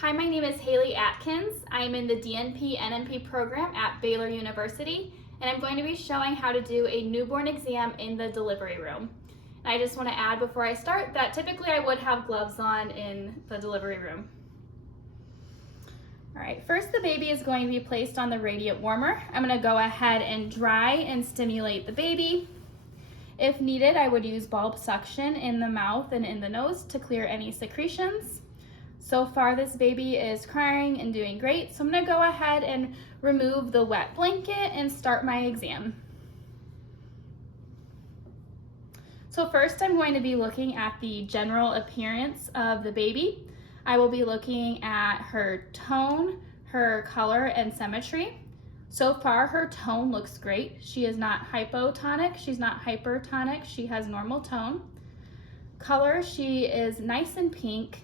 Hi, my name is Haley Atkins. I'm in the DNP NMP program at Baylor University, and I'm going to be showing how to do a newborn exam in the delivery room. And I just want to add before I start that typically I would have gloves on in the delivery room. All right, first the baby is going to be placed on the radiant warmer. I'm going to go ahead and dry and stimulate the baby. If needed, I would use bulb suction in the mouth and in the nose to clear any secretions. So far, this baby is crying and doing great, so I'm gonna go ahead and remove the wet blanket and start my exam. So first, I'm going to be looking at the general appearance of the baby. I will be looking at her tone, her color, and symmetry. So far, her tone looks great. She is not hypotonic, she's not hypertonic, she has normal tone. Color, she is nice and pink.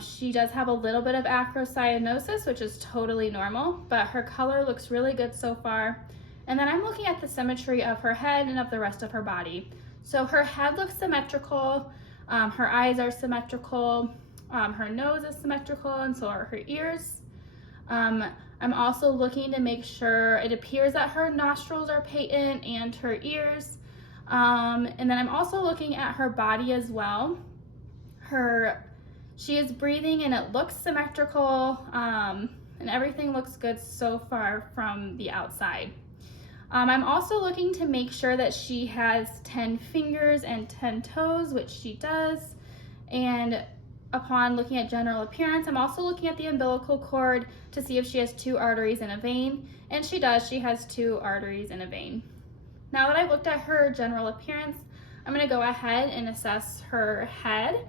She does have a little bit of acrocyanosis, which is totally normal, but her color looks really good so far. And then I'm looking at the symmetry of her head and of the rest of her body. So her head looks symmetrical, her eyes are symmetrical, her nose is symmetrical, and so are her ears. I'm also looking to make sure it appears that her nostrils are patent and her ears. And then I'm also looking at her body as well. She is breathing and it looks symmetrical, and everything looks good so far from the outside. I'm also looking to make sure that she has 10 fingers and 10 toes, which she does. And upon looking at general appearance, I'm also looking at the umbilical cord to see if she has 2 arteries and a vein. And she does, she has 2 arteries and a vein. Now that I've looked at her general appearance, I'm gonna go ahead and assess her head.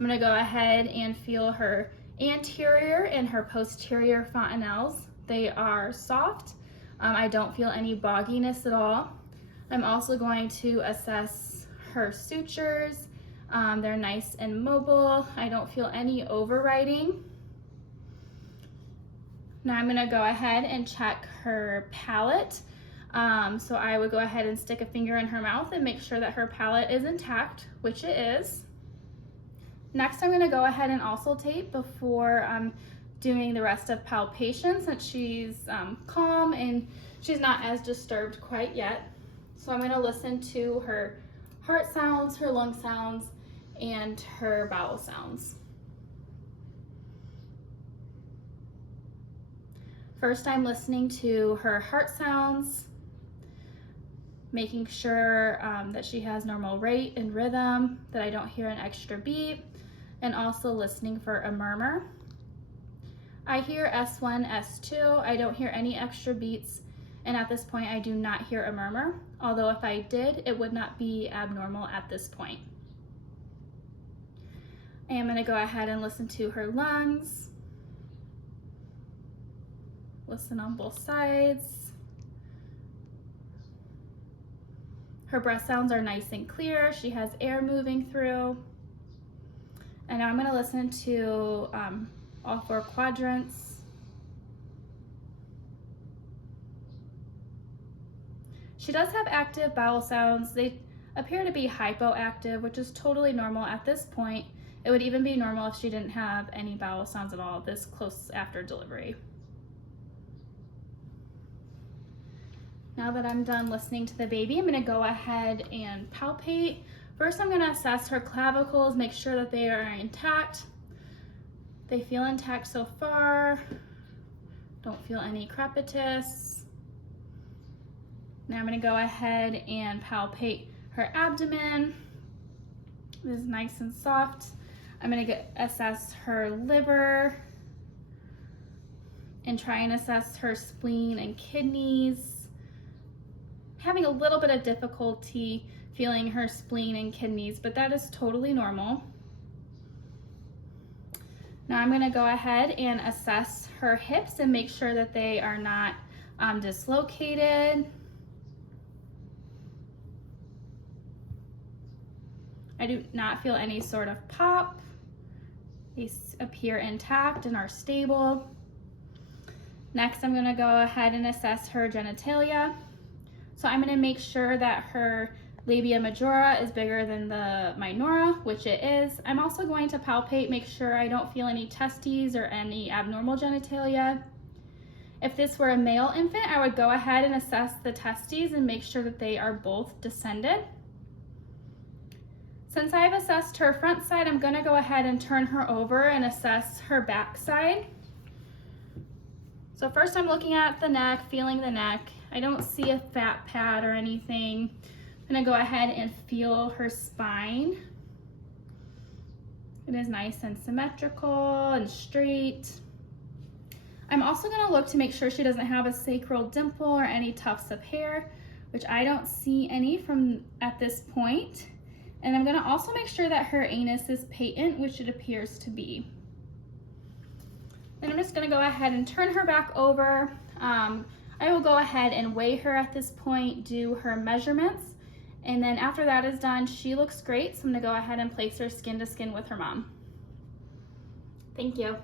I'm gonna go ahead and feel her anterior and her posterior fontanelles. They are soft. I don't feel any bogginess at all. I'm also going to assess her sutures. They're nice and mobile. I don't feel any overwriting. Now I'm gonna go ahead and check her palate. So I would go ahead and stick a finger in her mouth and make sure that her palate is intact, which it is. Next, I'm going to go ahead and also tape before doing the rest of palpation, since she's calm and she's not as disturbed quite yet. So I'm going to listen to her heart sounds, her lung sounds, and her bowel sounds. First, I'm listening to her heart sounds, making sure that she has normal rate and rhythm, that I don't hear an extra beat, and also listening for a murmur. I hear S1, S2. I don't hear any extra beats, and at this point I do not hear a murmur, although if I did, it would not be abnormal at this point. I am going to go ahead and listen to her lungs. Listen on both sides. Her breath sounds are nice and clear. She has air moving through. And now I'm going to listen to all 4 quadrants. She does have active bowel sounds. They appear to be hypoactive, which is totally normal at this point. It would even be normal if she didn't have any bowel sounds at all this close after delivery. Now that I'm done listening to the baby, I'm going to go ahead and palpate. First, I'm going to assess her clavicles, make sure that they are intact. They feel intact so far. Don't feel any crepitus. Now I'm going to go ahead and palpate her abdomen. It is nice and soft. I'm going to assess her liver and try and assess her spleen and kidneys. Having a little bit of difficulty feeling her spleen and kidneys, but that is totally normal. Now I'm going to go ahead and assess her hips and make sure that they are not dislocated. I do not feel any sort of pop. These appear intact and are stable. Next, I'm going to go ahead and assess her genitalia. So I'm going to make sure that her labia majora is bigger than the minora, which it is. I'm also going to palpate, make sure I don't feel any testes or any abnormal genitalia. If this were a male infant, I would go ahead and assess the testes and make sure that they are both descended. Since I've assessed her front side, I'm going to go ahead and turn her over and assess her back side. So first I'm looking at the neck, feeling the neck. I don't see a fat pad or anything. I'm going to go ahead and feel her spine. It is nice and symmetrical and straight. I'm also going to look to make sure she doesn't have a sacral dimple or any tufts of hair, which I don't see any from at this point. And I'm going to also make sure that her anus is patent, which it appears to be. Then I'm just going to go ahead and turn her back over. I will go ahead and weigh her at this point, do her measurements, and then after that is done, she looks great, so I'm going to go ahead and place her skin to skin with her mom. Thank you.